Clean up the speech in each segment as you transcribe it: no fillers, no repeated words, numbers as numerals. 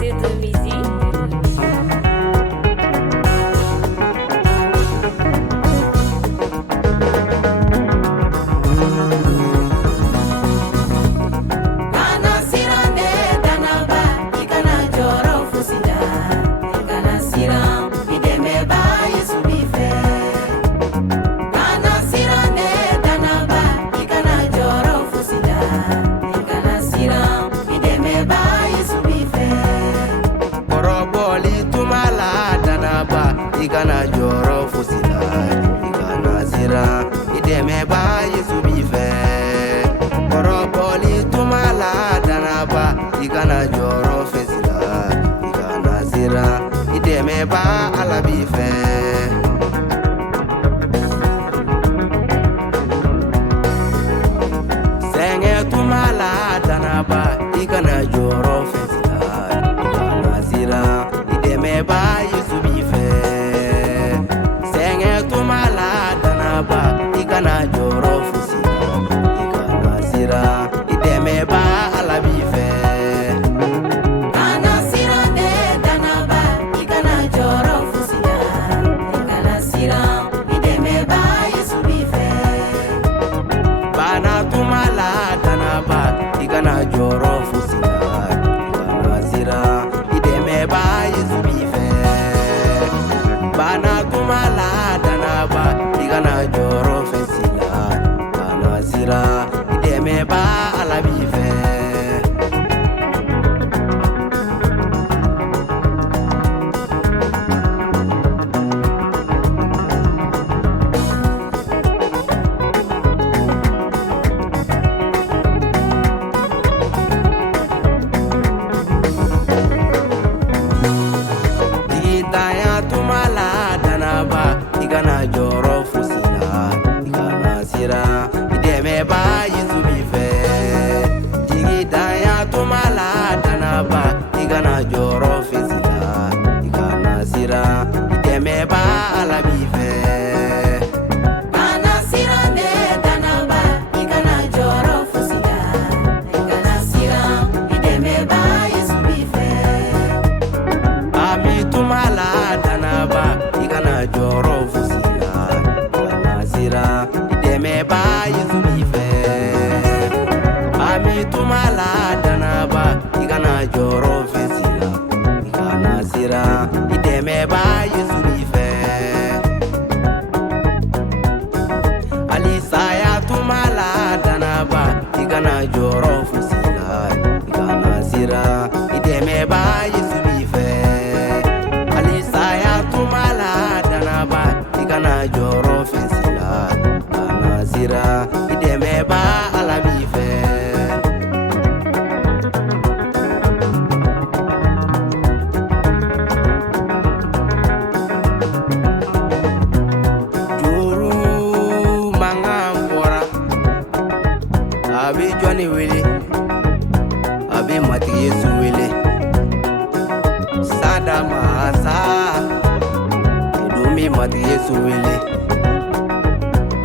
Titre musique. Ikana joro fusila, ikana sira, ideme ba Yesu bife. Koroboli tumala danaba, ikana joro fusila, ikana sira, ideme ba ala bife. Senge tumala danaba, ikana joro fusila, ikana sira, ideme ba Yesu bife. Ikana joro fusila, ikana sira, ideme ba ala bife. Kana sira de danaba, ikana joro fusila, ikana sira, ideme ba Yesu bife. Bana tumala danaba, ikana joro fusila, ikana sira, ideme ba Yesu bife. Bana tumala danaba, ikana joro fusila, ikana sira, ideme ba ala bife. Ikana joro fusila, ikana sira, ideme ba Yesu bife. Jigi daya tumala danaba, ikana joro fusila, ikana sira, ideme ba ala bife. Kana sira de danaba, ikana joro fusila, ikana sira, ideme ba Yesu bife. Ami tumala danaba, ikana joro fusila, ikana sira, ideme ba Yesu bife. Ami tumala danaba, ikana joro fusila, ikana sira, ideme ba Yesu bife. Alisaya tumala danaba, ikana joro fusila, ikana sira, ideme ba Yesu bife. Alisaya tumala danaba, ikana joro fusila, ikana sira, ideme ba ala bife. Juru mangambora, abi Johnny Willie, abi Mati Yesu Willie. Sada masa, idumi Mati Yesu Willie.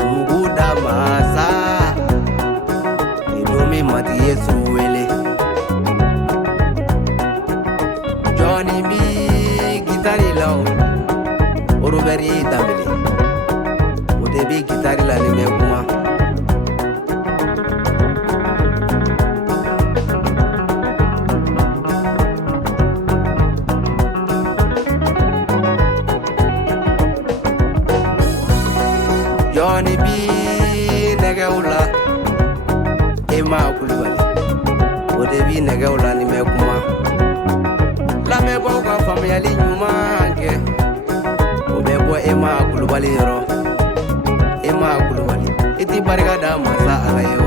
Uguda masa, idumi Mati Yesu Willie. Johnny B gitari lao, oruberi tamili. Ode bi gitari la ni mekuma. Johnny B negaula, Emma Kulibali. Ode bi negaula ni mekuma. La mebo kwa familia li nyuma anke. Obebo Emma Kulibali yoro. Emma Kulibali. Iti barika da masa ala yo.